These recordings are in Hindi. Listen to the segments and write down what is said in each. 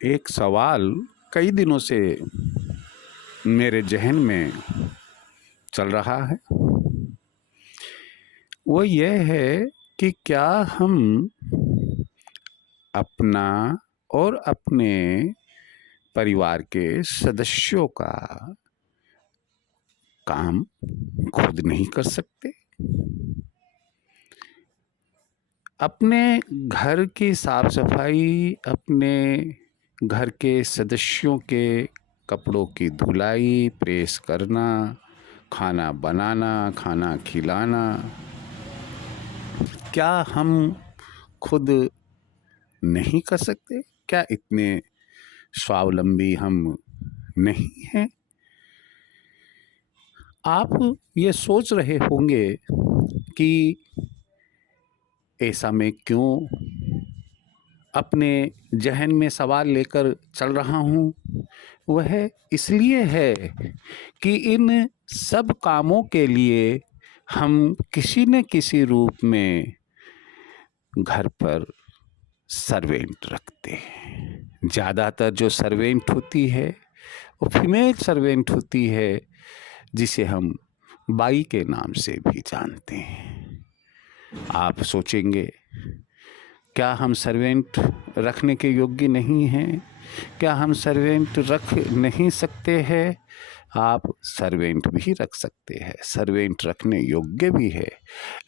एक सवाल कई दिनों से मेरे ज़हन में चल रहा है। वो ये है कि क्या हम अपना और अपने परिवार के सदस्यों का काम खुद नहीं कर सकते? अपने घर की साफ सफाई, अपने घर के सदस्यों के कपड़ों की धुलाई, प्रेस करना, खाना बनाना, खाना खिलाना, क्या हम खुद नहीं कर सकते? क्या इतने स्वावलंबी हम नहीं हैं? आप ये सोच रहे होंगे कि ऐसा मैं क्यों अपने ज़हन में सवाल लेकर चल रहा हूँ। वह इसलिए है कि इन सब कामों के लिए हम किसी न किसी रूप में घर पर सर्वेंट रखते हैं। ज़्यादातर जो सर्वेंट होती है वो फीमेल सर्वेंट होती है, जिसे हम बाई के नाम से भी जानते हैं। आप सोचेंगे, क्या हम सर्वेंट रखने के योग्य नहीं हैं? क्या हम सर्वेंट रख नहीं सकते हैं? आप सर्वेंट भी रख सकते हैं, सर्वेंट रखने योग्य भी है।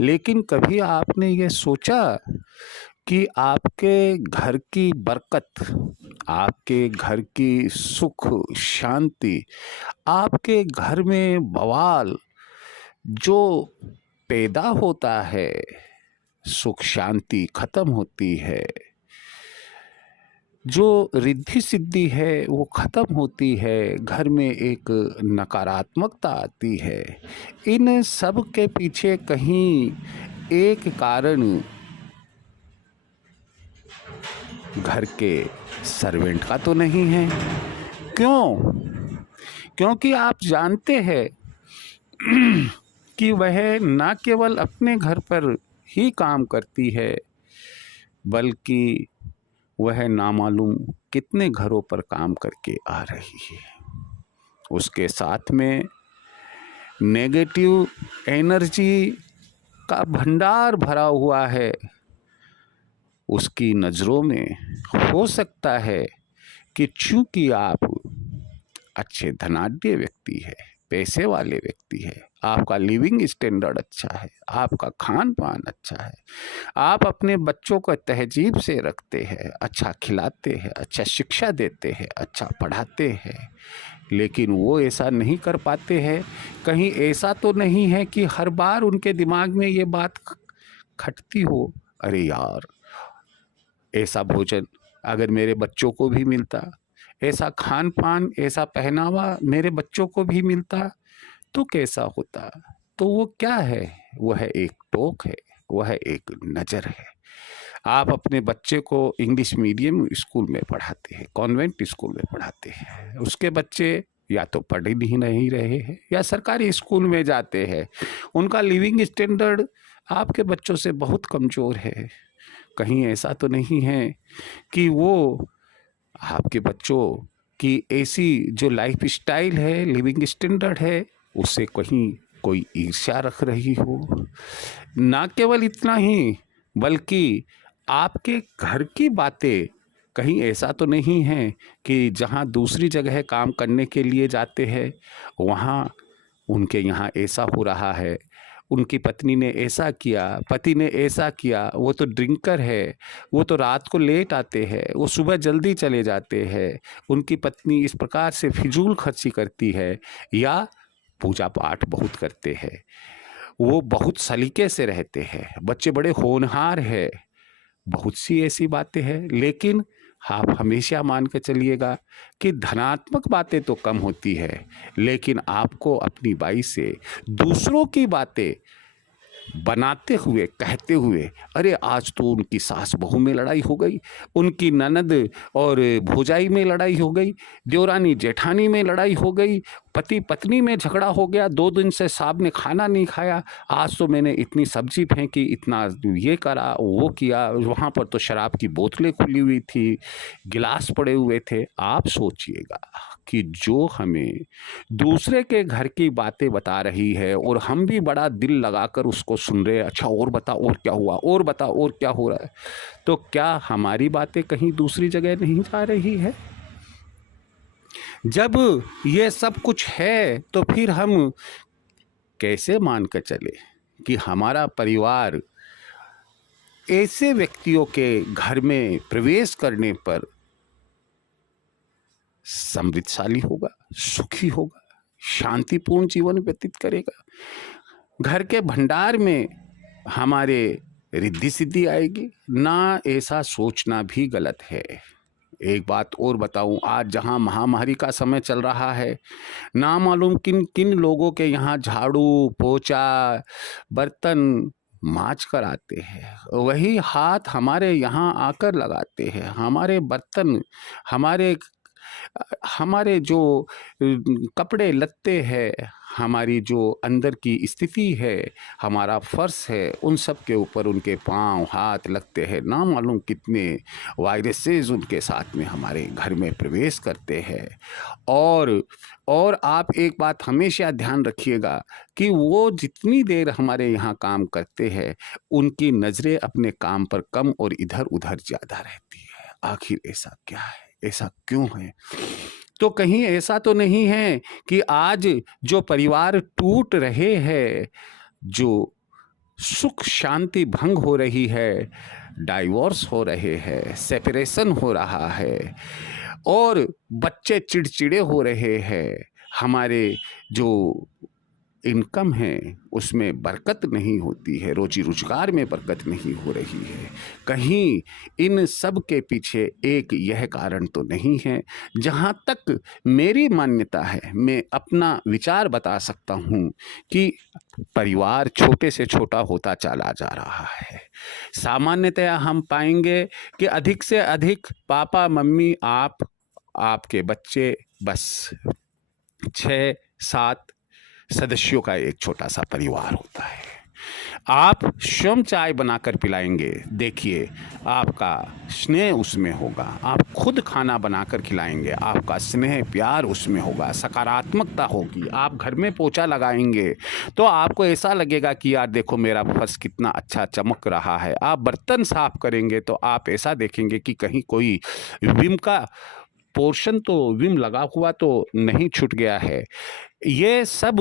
लेकिन कभी आपने ये सोचा कि आपके घर की बरकत, आपके घर की सुख शांति, आपके घर में बवाल जो पैदा होता है, सुख शांति खत्म होती है, जो रिद्धि सिद्धि है वो खत्म होती है, घर में एक नकारात्मकता आती है। इन सब के पीछे कहीं एक कारण घर के सर्वेंट का तो नहीं है। क्यों? क्योंकि आप जानते हैं कि वह न केवल अपने घर पर ही काम करती है, बल्कि वह नामालूम कितने घरों पर काम करके आ रही है। उसके साथ में नेगेटिव एनर्जी का भंडार भरा हुआ है। उसकी नज़रों में हो सकता है कि चूंकि आप अच्छे धनाढ्य व्यक्ति है, पैसे वाले व्यक्ति है, आपका लिविंग स्टैंडर्ड अच्छा है, आपका खान पान अच्छा है, आप अपने बच्चों को तहजीब से रखते हैं, अच्छा खिलाते हैं, अच्छा शिक्षा देते हैं, अच्छा पढ़ाते हैं, लेकिन वो ऐसा नहीं कर पाते हैं। कहीं ऐसा तो नहीं है कि हर बार उनके दिमाग में ये बात खटती हो, अरे यार, ऐसा भोजन अगर मेरे बच्चों को भी मिलता, ऐसा खान पान, ऐसा पहनावा मेरे बच्चों को भी मिलता तो कैसा होता। तो वो क्या है? वह एक टोक है, वह एक नज़र है। आप अपने बच्चे को इंग्लिश मीडियम स्कूल में पढ़ाते हैं, कॉन्वेंट स्कूल में पढ़ाते हैं, उसके बच्चे या तो पढ़ ही नहीं रहे हैं या सरकारी स्कूल में जाते हैं। उनका लिविंग स्टैंडर्ड आपके बच्चों से बहुत कमज़ोर है। कहीं ऐसा तो नहीं है कि वो आपके बच्चों की ऐसी जो लाइफ स्टाइल है, लिविंग स्टैंडर्ड है, उससे कहीं कोई ईर्ष्या रख रही हो। ना केवल इतना ही, बल्कि आपके घर की बातें कहीं ऐसा तो नहीं है कि जहाँ दूसरी जगह काम करने के लिए जाते हैं, वहाँ उनके यहाँ ऐसा हो रहा है, उनकी पत्नी ने ऐसा किया, पति ने ऐसा किया, वो तो ड्रिंकर है, वो तो रात को लेट आते हैं, वो सुबह जल्दी चले जाते हैं, उनकी पत्नी इस प्रकार से फिजूल खर्ची करती है, या पूजा पाठ बहुत करते हैं, वो बहुत सलीके से रहते हैं, बच्चे बड़े होनहार हैं। बहुत सी ऐसी बातें हैं, लेकिन आप हमेशा मान के चलिएगा कि धनात्मक बातें तो कम होती है, लेकिन आपको अपनी बाई से दूसरों की बातें बनाते हुए, कहते हुए, अरे आज तो उनकी सास बहू में लड़ाई हो गई, उनकी ननद और भौजाई में लड़ाई हो गई, देवरानी जेठानी में लड़ाई हो गई, पति पत्नी में झगड़ा हो गया, 2 दिन से साहब ने खाना नहीं खाया, आज तो मैंने इतनी सब्जी फेंकी, इतना ये करा वो किया, वहाँ पर तो शराब की बोतलें खुली हुई थी, गिलास पड़े हुए थे। आप सोचिएगा कि जो हमें दूसरे के घर की बातें बता रही है और हम भी बड़ा दिल लगाकर उसको सुन रहे हैं, अच्छा और बता और क्या हुआ, और बता और क्या हो रहा है, तो क्या हमारी बातें कहीं दूसरी जगह नहीं जा रही है? जब ये सब कुछ है तो फिर हम कैसे मान कर चले कि हमारा परिवार ऐसे व्यक्तियों के घर में प्रवेश करने पर समृद्धशाली होगा, सुखी होगा, शांतिपूर्ण जीवन व्यतीत करेगा, घर के भंडार में हमारे रिद्धि सिद्धि आएगी ना? ऐसा सोचना भी गलत है। एक बात और बताऊं, आज जहां महामारी का समय चल रहा है, ना मालूम किन किन लोगों के यहाँ झाड़ू पोछा बर्तन मांज कर आते हैं, वही हाथ हमारे यहाँ आकर लगाते हैं। हमारे बर्तन, हमारे हमारे जो कपड़े लत्ते हैं, हमारी जो अंदर की स्थिति है, हमारा फर्श है, उन सब के ऊपर उनके पांव हाथ लगते हैं। ना मालूम कितने वायरसेस उनके साथ में हमारे घर में प्रवेश करते हैं। और आप एक बात हमेशा ध्यान रखिएगा कि वो जितनी देर हमारे यहाँ काम करते हैं, उनकी नज़रें अपने काम पर कम और इधर उधर ज़्यादा रहती है। आखिर ऐसा क्या है, ऐसा क्यों है? तो कहीं ऐसा तो नहीं है कि आज जो परिवार टूट रहे हैं, जो सुख शांति भंग हो रही है, डाइवोर्स हो रहे हैं, सेपरेशन हो रहा है और बच्चे चिड़चिड़े हो रहे हैं, हमारे जो इनकम है उसमें बरकत नहीं होती है, रोजी रोजगार में बरकत नहीं हो रही है, कहीं इन सब के पीछे एक यह कारण तो नहीं है? जहाँ तक मेरी मान्यता है, मैं अपना विचार बता सकता हूँ कि परिवार छोटे से छोटा होता चला जा रहा है। सामान्यतया हम पाएंगे कि अधिक से अधिक पापा मम्मी आपके बच्चे, बस 6-7 सदस्यों का एक छोटा सा परिवार होता है। आप स्वयं चाय बनाकर पिलाएंगे, देखिए आपका स्नेह उसमें होगा। आप खुद खाना बनाकर खिलाएंगे, आपका स्नेह प्यार उसमें होगा, सकारात्मकता होगी। आप घर में पोछा लगाएंगे तो आपको ऐसा लगेगा कि यार देखो मेरा फर्श कितना अच्छा चमक रहा है। आप बर्तन साफ करेंगे तो आप ऐसा देखेंगे कि कहीं कोई विम का पोर्शन तो विम लगा हुआ तो नहीं छूट गया है। ये सब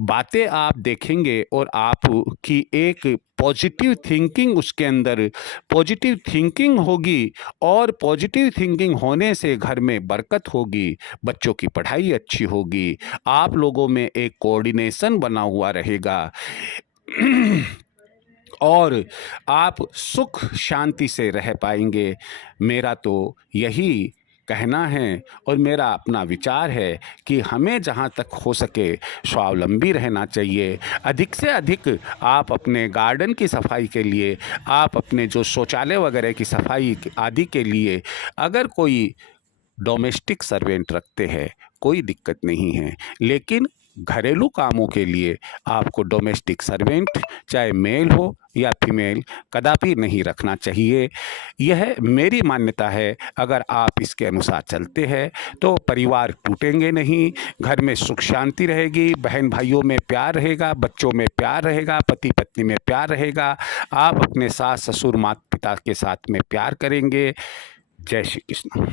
बातें आप देखेंगे और आपकी एक पॉजिटिव थिंकिंग, उसके अंदर पॉजिटिव थिंकिंग होगी और पॉजिटिव थिंकिंग होने से घर में बरकत होगी, बच्चों की पढ़ाई अच्छी होगी, आप लोगों में एक कोऑर्डिनेशन बना हुआ रहेगा और आप सुख शांति से रह पाएंगे। मेरा तो यही कहना है और मेरा अपना विचार है कि हमें जहाँ तक हो सके स्वावलंबी रहना चाहिए। अधिक से अधिक आप अपने गार्डन की सफाई के लिए, आप अपने जो शौचालय वगैरह की सफाई आदि के लिए अगर कोई डोमेस्टिक सर्वेंट रखते हैं कोई दिक्कत नहीं है, लेकिन घरेलू कामों के लिए आपको डोमेस्टिक सर्वेंट चाहे मेल हो या फीमेल कदापि नहीं रखना चाहिए। यह मेरी मान्यता है। अगर आप इसके अनुसार चलते हैं तो परिवार टूटेंगे नहीं, घर में सुख शांति रहेगी, बहन भाइयों में प्यार रहेगा, बच्चों में प्यार रहेगा, पति पत्नी में प्यार रहेगा, आप अपने सास ससुर माता पिता के साथ में प्यार करेंगे। जय श्री कृष्ण।